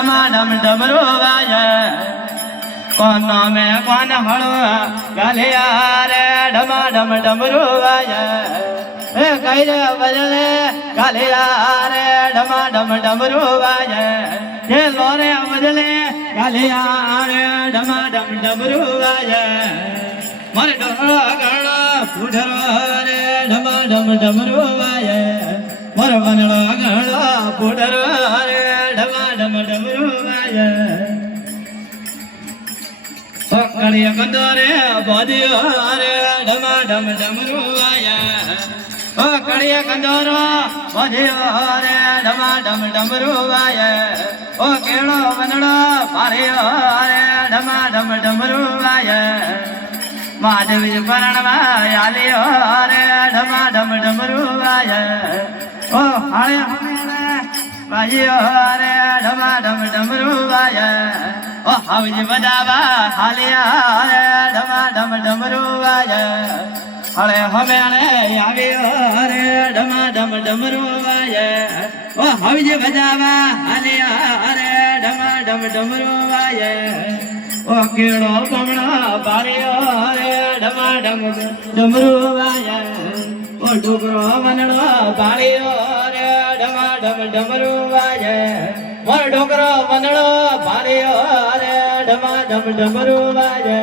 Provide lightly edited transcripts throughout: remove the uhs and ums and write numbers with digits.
डमाडम डमरू वाजे कोनो में कौन हड़ो गलिया रे डमाडम डमरू वाजे कई रे बजले गलिया रे डमाडम डमरू वाजे ये लोरे बजले गलिया रे डमाडम डमरू वाजे मर डोलो गणो फुडरो रे डमाडम डमरू वाजे मर बनलो गणो फुडरो रे डमाडम डमरू वाजे कड़िया कंदोरे बोदियो रे डमाडम डमरू वाजे ओ कड़िया कंदोरो बोदियो रे डमाडम डमरू वाजे ओ केड़ो बनड़ो पारियो रे डमाडम डमरू वाजे महादेवी परणवा आलियो रे डमाडम डमरू वाजे ओ हाळे बाजियो रे डमाडम डमरू वाजे ओ हावजी बजावा हालिया रे डमाडम डमरू वाजे हळे हमेणे आवियो रे डमाडम डमरू वाजे ओ हावजी बजावा हालिया रे डमाडम डमरू वाजे ओ केड़ो बमणा बारियो रे डमाडम डमरू वाजे ओ डुगरो वनड़ो बारियो रे डमाडम डमरू वाजे मोर डोकरो वनड़ो बारियो रे डमाडम डमरू वाजे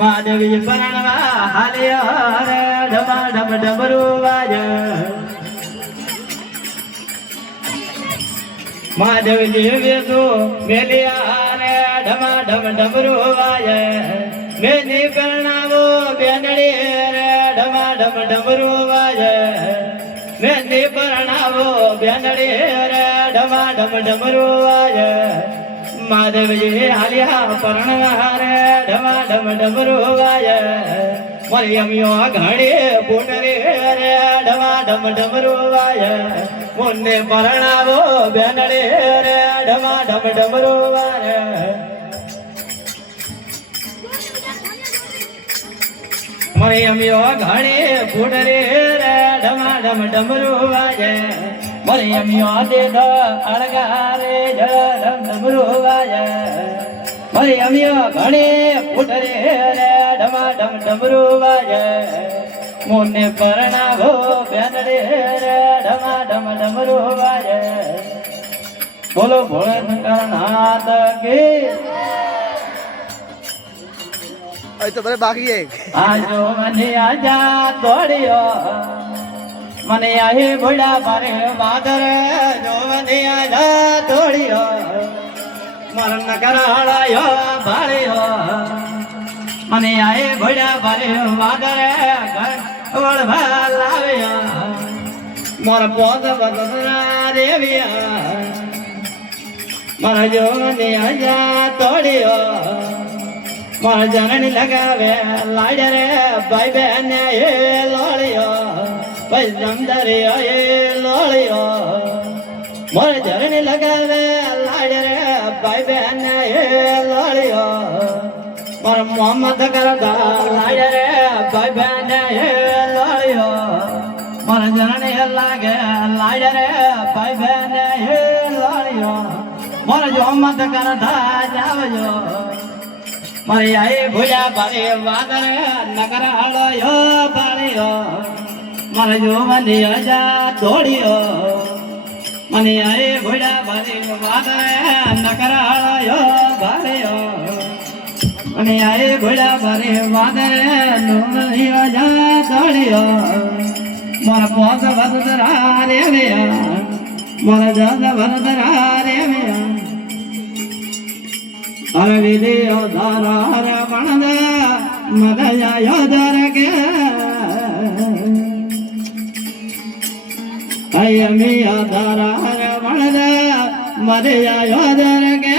महादेवी परणवा हालियो रे डमाडम डमरू वाजे महादेव जी तो मेलिया रे डमाडम डमरू वाजे मेनी करनावो बेनड़ी रे डमाडम डमरू वाजे मेनी करनावो बेनड़ी रे डमाडम डमरू वाजे महादेव जी हालिया परणवा रे डमाडम डमरू वाजे मरियमियो घड़ी पुटरी रे डमाडम डमरू वाजे मुन्ने परणावो बेनड़ी रे डमाडम डमरू वाजे मरियमियो घड़ी पुटरी रे डमाडम डमरू वाजे मरियमियो दे दो अड़गा रे डमरू वाजे मरियमियो घड़ी पुटरी रे डमाडम डमरू वाजे मुन्ने परणावो बेनड़ी रे डमाडम डमरू वाजे बोलो भोले शंकर नाथ की अरे तो बड़े बाकी है आजो मने आजा तोड़ियो मने आही बुढ़ा बारे बादर जो मने आजा तोड़ियो मरण कराड़ायो भाड़ियो मने आही बुढ़ा बारे बादर घर लावियो मोर पोत बदना देविया मर जो मने आजा तोड़ियो मोर जननी लगावे लाड़ रे भाई बहन ये लोड़ियो भाई समदरियो ये लोड़ियो मोर जननी लगावे लाड़ रे भाई बहन ये लोड़ियो मोर मोहम्मद करदा लाड़ रे भाई बहन ये लोड़ियो मोर जननी लागे लाड़ रे भाई बहन ये लोड़ियो मोर जो मत करदा जावयो मरी आई भुजा बारे वादर नगर हलो बाड़ियो मर जो मंदिया जा तोड़ियो मनी आई भुजा बारे वादर नगर हलो बाड़ियो मनी आई भुजा बारे वादर नूरिया जा तोड़ियो मोर पोस भरदरा रे मिया मोर जाद भरदरा रे मिया हर विधि उधार हर मणद मदया योधर के अयमी उधार हर मणद मदया योधर के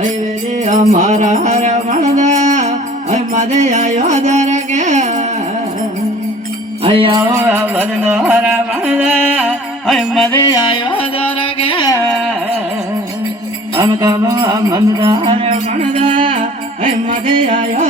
अय विधि हमारा हर मणद अय मदया योधर के अयो भजन हर मणद अय मदया योधर के हम कब मंदार मनदा मदे आयो